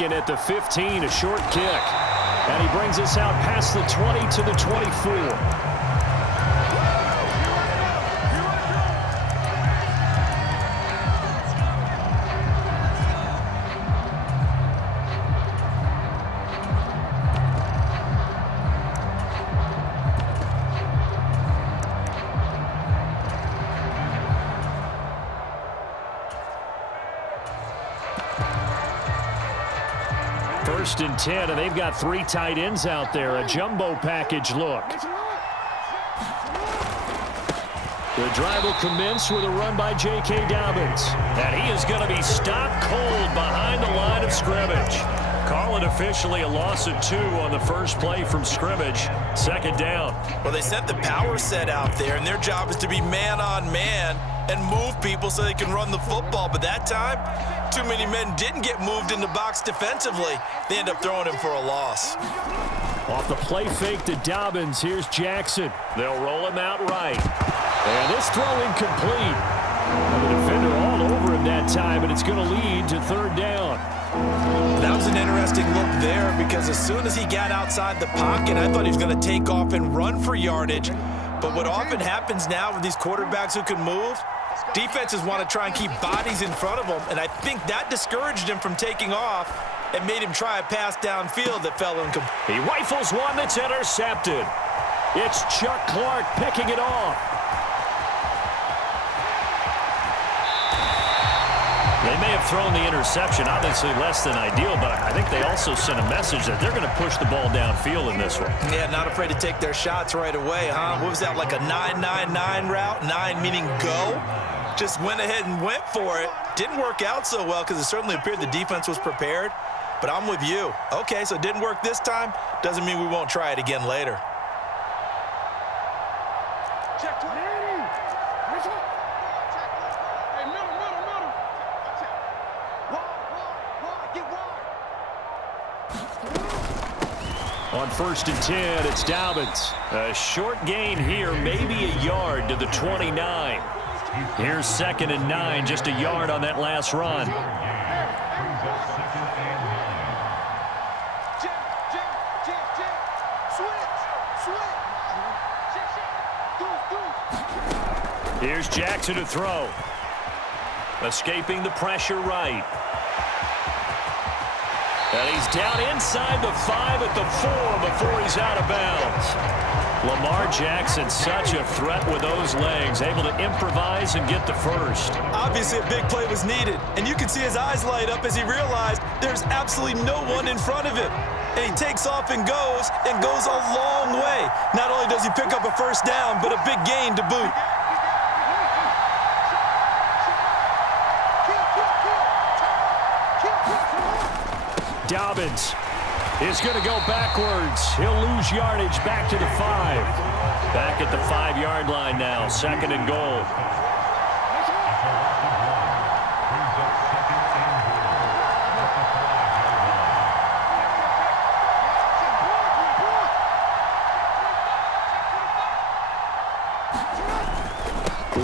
taken at the 15, a short kick. And he brings us out past the 20 to the 24. First and 10, and they've got 3 tight ends out there. A jumbo package look. The drive will commence with a run by J.K. Dobbins. And he is going to be stopped cold behind the line of scrimmage. Call it officially a loss of 2 on the first play from scrimmage. Second down. Well, they sent the power set out there, and their job is to be man-on-man and move people so they can run the football. But that time, too many men didn't get moved in the box defensively. They end up throwing him for a loss. Off the play fake to Dobbins, here's Jackson. They'll roll him out right. And this throw incomplete. And the defender all over him that time, and it's going to lead to third down. That was an interesting look there because as soon as he got outside the pocket, I thought he was going to take off and run for yardage. But what often happens now with these quarterbacks who can move, defenses want to try and keep bodies in front of them, and I think that discouraged him from taking off and made him try a pass downfield that fell incomplete. He rifles one that's intercepted. It's Chuck Clark picking it off. They may have thrown the interception, obviously less than ideal, but I think they also sent a message that they're going to push the ball downfield in this one. Yeah, not afraid to take their shots right away, huh? What was that, like a 9-9-9 route? 9 meaning go? Just went ahead and went for it. Didn't work out so well because it certainly appeared the defense was prepared. But I'm with you. Okay, so it didn't work this time. Doesn't mean we won't try it again later. On first and 10, it's Dobbins. A short gain here, maybe a yard to the 29. Here's second and 9, just a yard on that last run. Here's Jackson to throw. Escaping the pressure right. And he's down inside the 5 at the 4 before he's out of bounds. Lamar Jackson, such a threat with those legs, able to improvise and get the first. Obviously a big play was needed, and you can see his eyes light up as he realized there's absolutely no one in front of him. And he takes off and goes a long way. Not only does he pick up a first down, but a big gain to boot. Dobbins is going to go backwards. He'll lose yardage back to the 5. Back at the 5-yard line now, second and goal.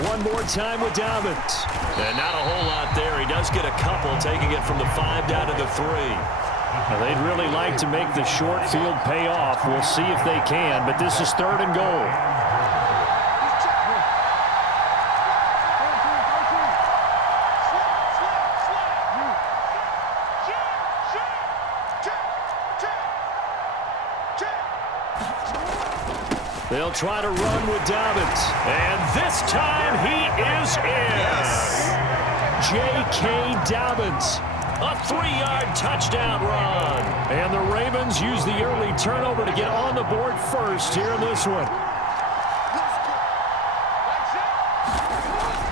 One more time with Dobbins. And not a whole lot there. He does get a couple, taking it from the 5 down to the 3. Now, they'd really like to make the short field pay off. We'll see if they can, but this is third and goal. They'll try to run with Dobbins. And this time he is in. Yes. J.K. Dobbins. A 3-yard touchdown run. And the Ravens use the early turnover to get on the board first here in this one.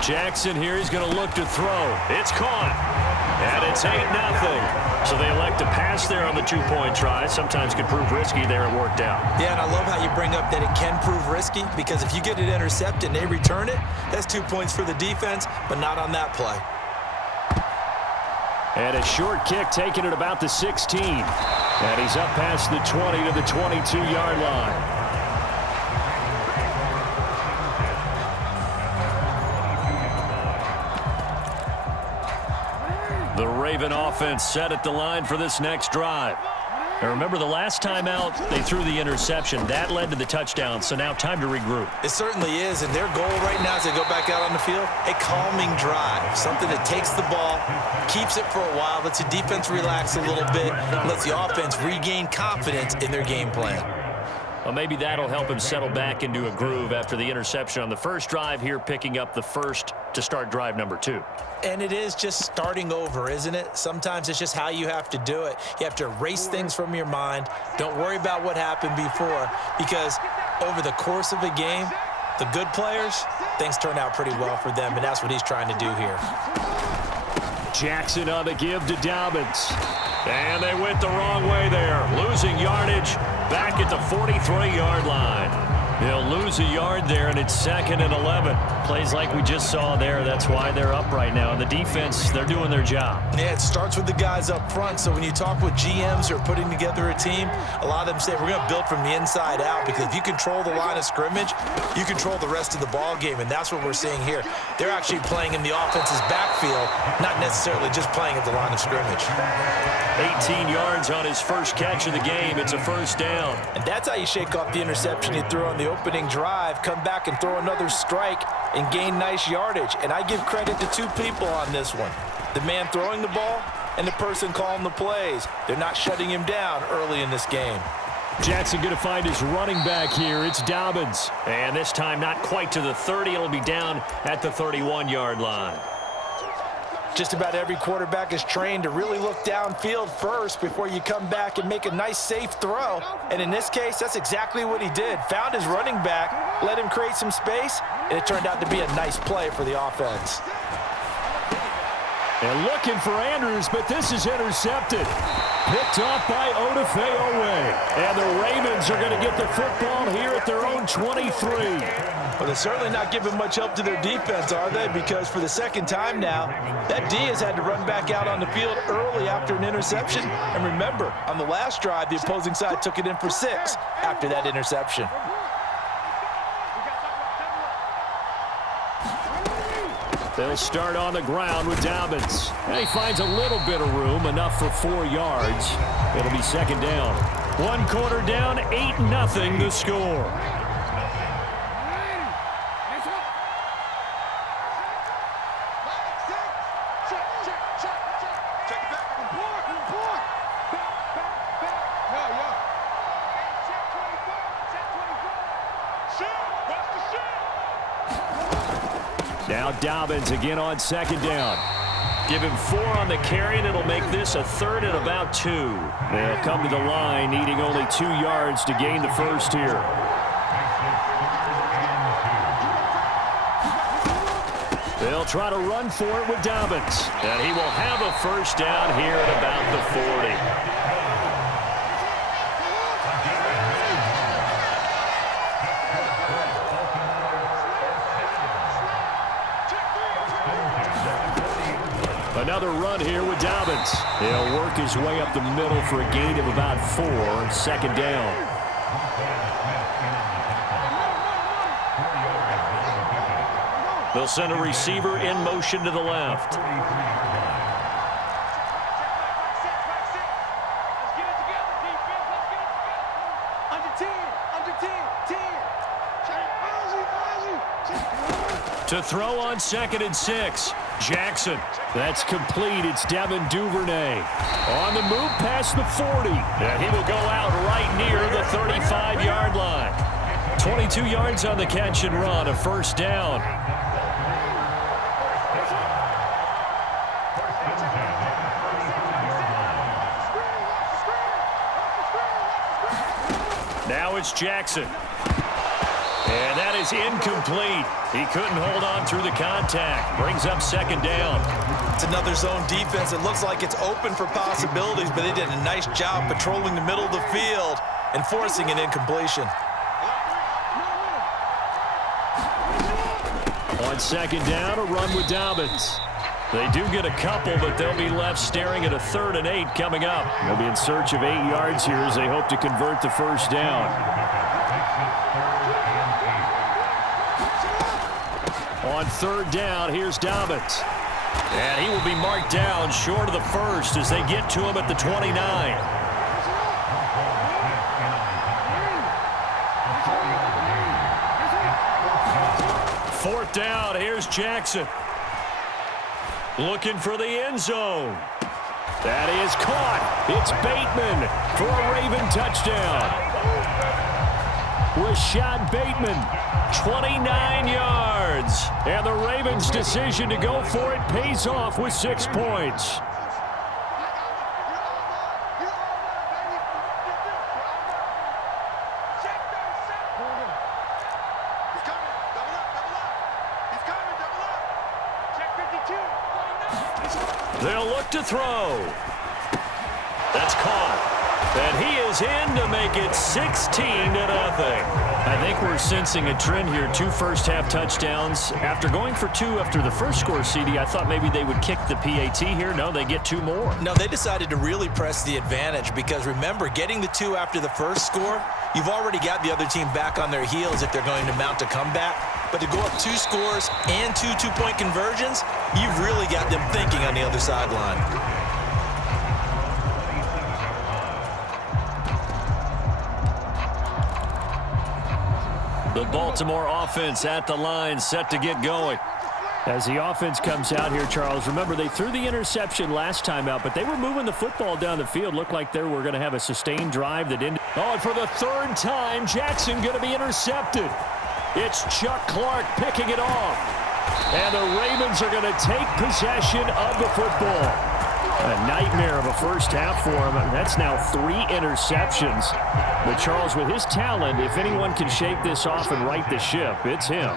Jackson here, he's going to look to throw. It's caught. And it's 8-0. So they elect to pass there on the 2-point try. Sometimes can prove risky. There it worked out. Yeah, and I love how you bring up that it can prove risky because if you get it intercepted and they return it, that's 2 points for the defense, but not on that play. And a short kick taken at about the 16. And he's up past the 20 to the 22-yard line. The Raven offense set at the line for this next drive. And remember, the last time out, they threw the interception. That led to the touchdown, so now time to regroup. It certainly is, and their goal right now as they go back out on the field, a calming drive, something that takes the ball, keeps it for a while, lets the defense relax a little bit, lets the offense regain confidence in their game plan. Well, maybe that'll help him settle back into a groove after the interception on the first drive here, picking up the first to start drive number 2. And it is just starting over, isn't it? Sometimes it's just how you have to do it. You have to erase things from your mind. Don't worry about what happened before, because over the course of a game, the good players, things turn out pretty well for them, and that's what he's trying to do here. Jackson on the give to Dobbins. And they went the wrong way there. Losing yardage back at the 43-yard line. They'll lose a yard there, and it's 2nd and 11. Plays like we just saw there. That's why they're up right now. And the defense, they're doing their job. Yeah, it starts with the guys up front. So when you talk with GMs who are putting together a team, a lot of them say, we're going to build from the inside out, because if you control the line of scrimmage, you control the rest of the ball game, and that's what we're seeing here. They're actually playing in the offense's backfield, not necessarily just playing at the line of scrimmage. 18 yards on his first catch of the game. It's a first down. And that's how you shake off the interception you threw on the opening drive, come back and throw another strike and gain nice yardage. And I give credit to 2 people on this one. The man throwing the ball and the person calling the plays. They're not shutting him down early in this game. Jackson going to find his running back here. It's Dobbins. And this time not quite to the 30. It'll be down at the 31-yard line. Just about every quarterback is trained to really look downfield first before you come back and make a nice, safe throw. And in this case, that's exactly what he did. Found his running back, let him create some space, and it turned out to be a nice play for the offense. And looking for Andrews, but this is intercepted. Picked off by Odafe-Oweh. And the Ravens are going to get the football here at their own 23. Well, they're certainly not giving much help to their defense, are they? Because for the second time now, that D has had to run back out on the field early after an interception. And remember, on the last drive, the opposing side took it in for 6 after that interception. They'll start on the ground with Dobbins. And he finds a little bit of room, enough for 4 yards. It'll be 2nd down. 1 quarter down, 8-0 the score. Now Dobbins again on 2nd down. Give him 4 on the carry, and it'll make this a 3rd and about 2. They'll come to the line, needing only 2 yards to gain the first here. They'll try to run for it with Dobbins. And he will have a first down here at about the 40. Another run here with Dobbins. He'll work his way up the middle for a gain of about 4, 2nd down. They'll send a receiver in motion to the left. To throw on 2nd and 6. Jackson. That's complete. It's Devin Duvernay. On the move past the 40. And he will go out right near the 35-yard line. 22 yards on the catch and run. A first down. Now it's Jackson. And that is incomplete. He couldn't hold on through the contact. Brings up 2nd down. It's another zone defense. It looks like it's open for possibilities, but they did a nice job patrolling the middle of the field and forcing an incompletion. On 2nd down, a run with Dobbins. They do get a couple, but they'll be left staring at a 3rd and 8 coming up. They'll be in search of 8 yards here as they hope to convert the first down. On 3rd down, here's Dobbins. And he will be marked down short of the first as they get to him at the 29. Fourth down, here's Jackson. Looking for the end zone. That is caught. It's Bateman for a Raven touchdown. Rashad Bateman, 29 yards. And the Ravens' decision to go for it pays off with 6 points. They'll look to throw. That's caught. And he is in to make it 16-0. I think we're sensing a trend here. 2 first-half touchdowns. After going for 2 after the first score, CD, I thought maybe they would kick the PAT here. No, they get 2 more. No, they decided to really press the advantage because, remember, getting the 2 after the first score, you've already got the other team back on their heels if they're going to mount a comeback. But to go up 2 scores and 2 two-point conversions, you've really got them thinking on the other sideline. The Baltimore offense at the line, set to get going. As the offense comes out here, Charles, remember they threw the interception last time out, but they were moving the football down the field. Looked like they were going to have a sustained drive that ended. Oh, and for the 3rd time, Jackson going to be intercepted. It's Chuck Clark picking it off. And the Ravens are going to take possession of the football. A nightmare of a first half for him. That's now 3 interceptions. But Charles, with his talent, if anyone can shake this off and right the ship, it's him.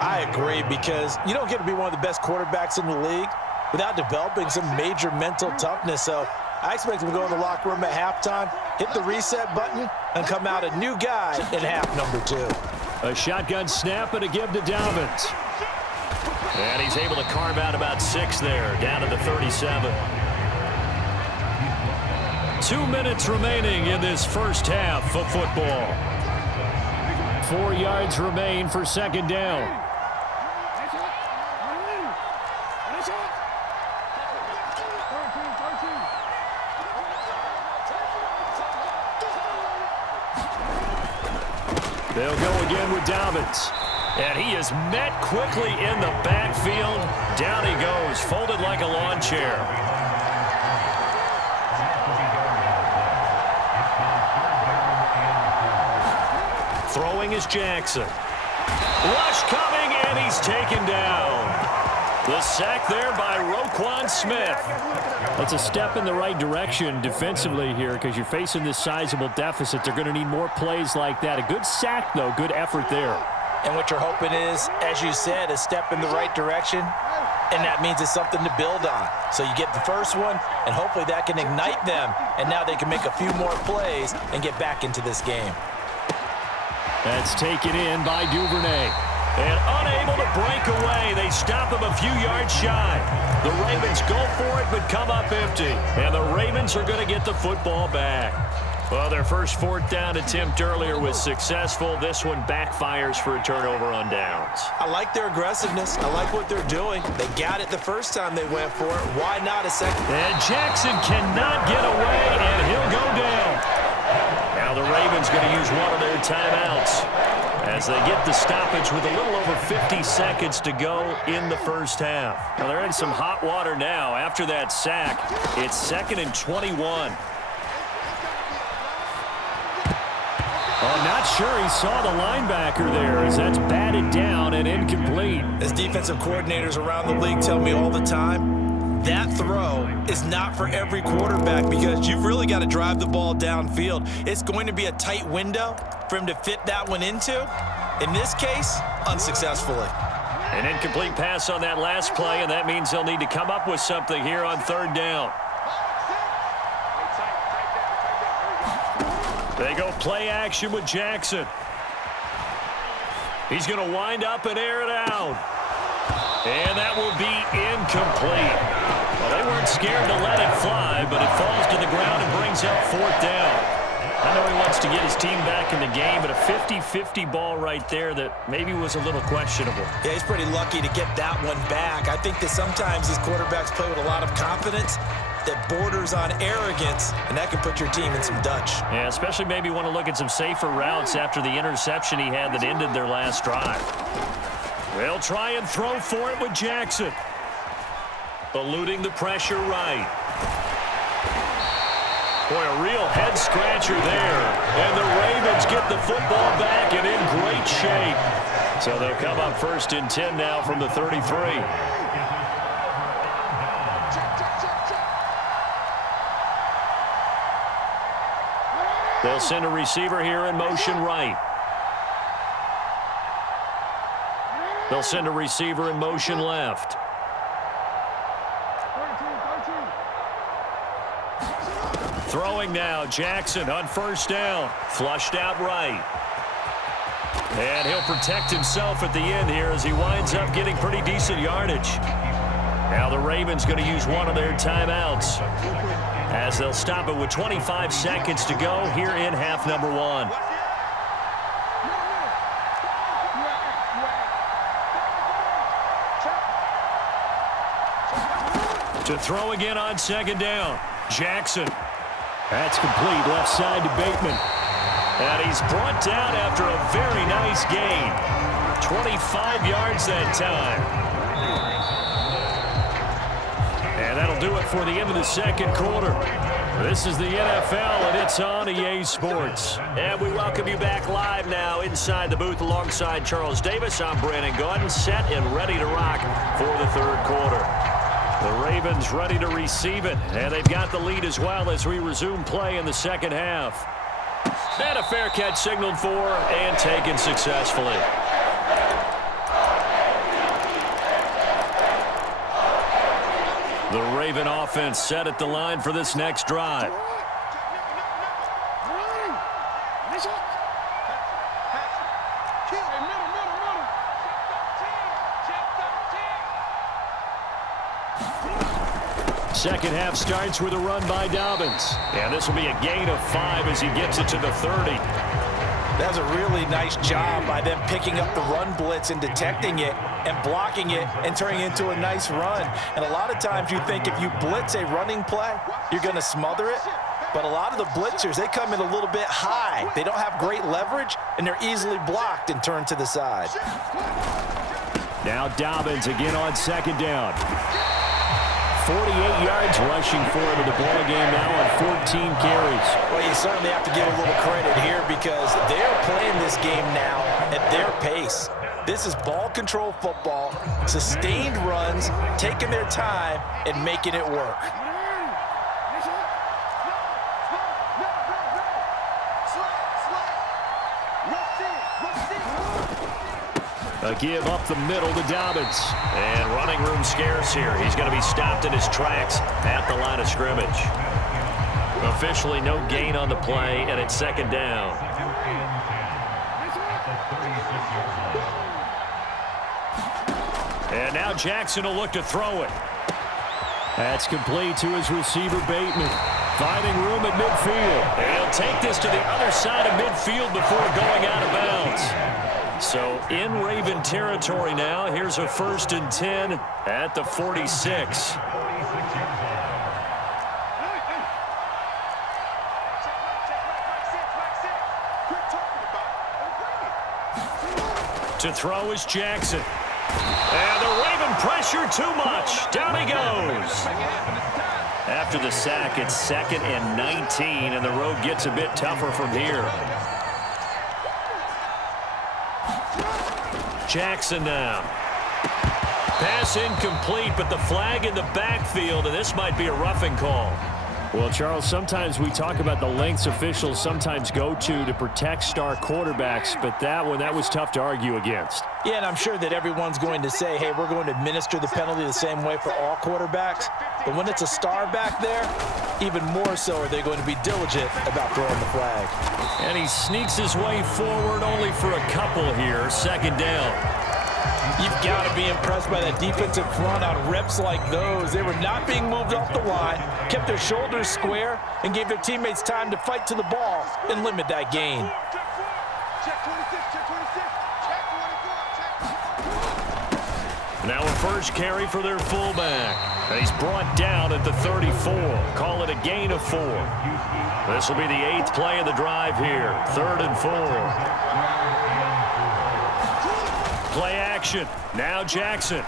I agree, because you don't get to be one of the best quarterbacks in the league without developing some major mental toughness. So I expect him to go in the locker room at halftime, hit the reset button, and come out a new guy in half number 2. A shotgun snap and a give to Dobbins. And he's able to carve out about 6 there, down to the 37. 2 minutes remaining in this first half of football. 4 yards remain for 2nd down. They'll go again with Dobbins. And he is met quickly in the backfield. Down he goes, folded like a lawn chair. Throwing is Jackson. Rush coming, and he's taken down. The sack there by Roquan Smith. That's a step in the right direction defensively here, because you're facing this sizable deficit. They're going to need more plays like that. A good sack, though. Good effort there. And what you're hoping is, as you said, a step in the right direction, and that means it's something to build on. So you get the first one, and hopefully that can ignite them, and now they can make a few more plays and get back into this game. That's taken in by Duvernay. And unable to break away. They stop him a few yards shy. The Ravens go for it, but come up empty. And the Ravens are going to get the football back. Well, their first 4th down attempt earlier was successful. This one backfires for a turnover on downs. I like their aggressiveness. I like what they're doing. They got it the first time they went for it. Why not a second? And Jackson cannot get away, and he'll go down. Now the Ravens going to use one of their timeouts as they get the stoppage with a little over 50 seconds to go in the first half. Now they're in some hot water now. After that sack, it's 2nd and 21. I'm not sure he saw the linebacker there, as that's batted down and incomplete. As defensive coordinators around the league tell me all the time, that throw is not for every quarterback, because you've really got to drive the ball downfield. It's going to be a tight window for him to fit that one into. In this case, unsuccessfully. An incomplete pass on that last play, and that means they'll need to come up with something here on 3rd down. They go play action with Jackson. He's going to wind up and air it out. And that will be incomplete. Well, they weren't scared to let it fly, but it falls to the ground and brings up 4th down. I know he wants to get his team back in the game, but a 50-50 ball right there that maybe was a little questionable. Yeah, he's pretty lucky to get that one back. I think that sometimes these quarterbacks play with a lot of confidence that borders on arrogance, and that can put your team in some Dutch. Yeah, especially maybe want to look at some safer routes after the interception he had that ended their last drive. They'll try and throw for it with Jackson. Eluding the pressure right. Boy, a real head-scratcher there. And the Ravens get the football back and in great shape. So they'll come up 1st and 10 now from the 33. They'll send a receiver here in motion right. They'll send a receiver in motion left. Throwing now, Jackson on 1st down. Flushed out right. And he'll protect himself at the end here as he winds up getting pretty decent yardage. Now the Ravens going to use one of their timeouts as they'll stop it with 25 seconds to go here in half number 1. To throw again on 2nd down. Jackson. That's complete left side to Bateman. And he's brought down after a very nice gain. 25 yards that time. And that'll do it for the end of the 2nd quarter. This is the NFL, and it's on EA Sports. And we welcome you back live now inside the booth alongside Charles Davis. I'm Brandon Gaudin, set and ready to rock for the 3rd quarter. The Ravens ready to receive it, and they've got the lead as well as we resume play in the 2nd half. And a fair catch signaled for and taken successfully. The Raven offense set at the line for this next drive. Second half starts with a run by Dobbins. And this will be a gain of 5 as he gets it to the 30. That was a really nice job by them picking up the run blitz and detecting it and blocking it and turning it into a nice run. And a lot of times you think if you blitz a running play, you're going to smother it. But a lot of the blitzers, they come in a little bit high. They don't have great leverage, and they're easily blocked and turned to the side. Now Dobbins again on 2nd down. 48 yards rushing for him in the ball game now on 14 carries. Well, you certainly have to give a little credit here because they're playing this game now at their pace. This is ball control football, sustained runs, taking their time and making it work. A give up the middle to Dobbins. And running room scarce here. He's going to be stopped in his tracks at the line of scrimmage. Officially no gain on the play, and it's 2nd down. And now Jackson will look to throw it. That's complete to his receiver, Bateman. Finding room at midfield. And he'll take this to the other side of midfield before going out of bounds. So in Raven territory now. Here's a 1st and 10 at the 46. To throw is Jackson. And the Raven pressure too much. Down he goes. After the sack, it's 2nd and 19, and the road gets a bit tougher from here. Jackson now. Pass incomplete, but the flag in the backfield, and this might be a roughing call. Well, Charles, sometimes we talk about the lengths officials sometimes go to protect star quarterbacks, but that was tough to argue against. Yeah, and I'm sure that everyone's going to say, hey, we're going to administer the penalty the same way for all quarterbacks. But when it's a star back there, even more so are they going to be diligent about throwing the flag. And he sneaks his way forward only for a couple here. 2nd down. You've got to be impressed by that defensive front on reps like those. They were not being moved off the line, kept their shoulders square, and gave their teammates time to fight to the ball and limit that gain. Now a first carry for their fullback. And he's brought down at the 34. Call it a gain of 4. This will be the 8th play of the drive here. 3rd and 4. Play action. Now Jackson.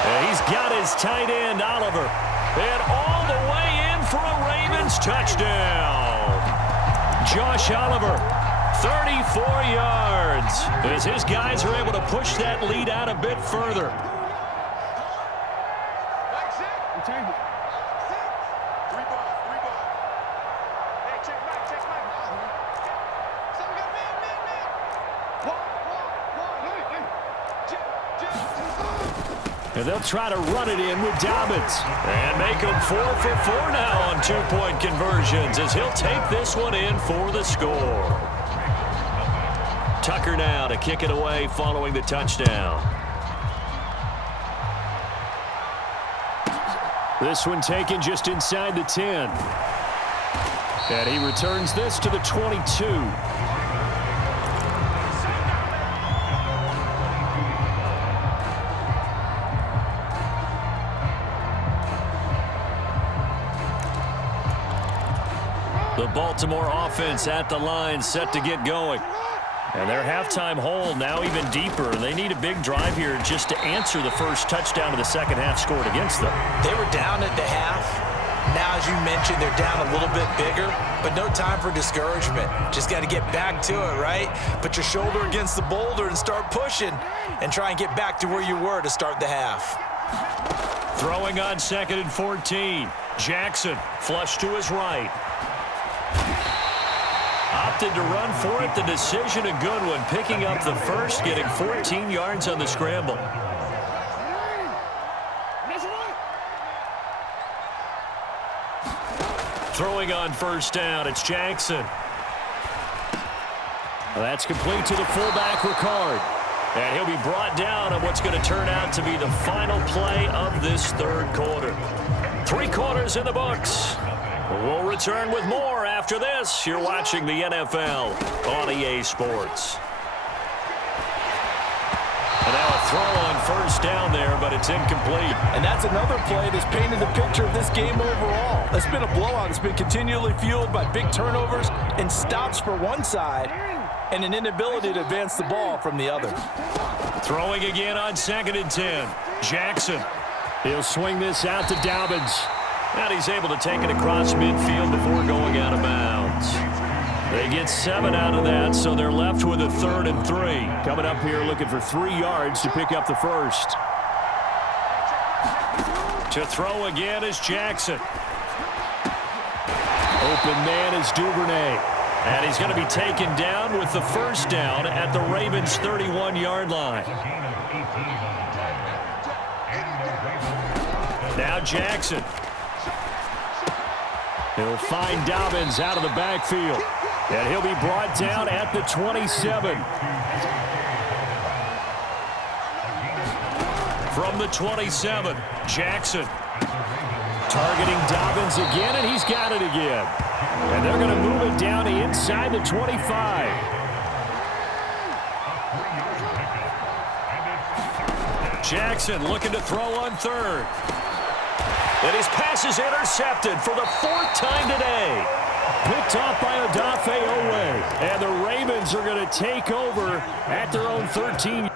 And he's got his tight end, Oliver. And all the way in for a Ravens touchdown. Josh Oliver, 34 yards. As his guys are able to push that lead out a bit further. And they'll try to run it in with Dobbins. And make him 4 for 4 now on 2-point conversions as he'll take this one in for the score. Tucker now to kick it away following the touchdown. This one taken just inside the 10. And he returns this to the 22. The Baltimore offense at the line, set to get going. And their halftime hole now even deeper. They need a big drive here just to answer the first touchdown of the second half scored against them. They were down at the half. Now, as you mentioned, they're down a little bit bigger, but no time for discouragement. Just got to get back to it, right? Put your shoulder against the boulder and start pushing and try and get back to where you were to start the half. Throwing on 2nd and 14. Jackson flush to his right. Opted to run for it. The decision a good one. Picking up the first, getting 14 yards on the scramble. Throwing on first down, it's Jackson. That's complete to the fullback, Ricard. And he'll be brought down on what's going to turn out to be the final play of this third quarter. 3 quarters in the books. We'll return with more after this. You're watching the NFL on EA Sports. And now a throw on first down there, but it's incomplete. And that's another play that's painted the picture of this game overall. It's been a blowout. It's been continually fueled by big turnovers and stops for one side and an inability to advance the ball from the other. Throwing again on 2nd and 10. Jackson. He'll swing this out to Dobbins. And he's able to take it across midfield before going out of bounds. They get 7 out of that, so they're left with a 3rd and 3. Coming up here looking for 3 yards to pick up the first. To throw again is Jackson. Open man is Duvernay. And he's going to be taken down with the first down at the Ravens' 31-yard line. Now Jackson. He'll find Dobbins out of the backfield. And he'll be brought down at the 27. From the 27, Jackson. Targeting Dobbins again, and he's got it again. And they're going to move it down to inside the 25. Jackson looking to throw on 3rd. And his pass is intercepted for the 4th time today. Picked off by Odafe Owe. And the Ravens are going to take over at their own 13.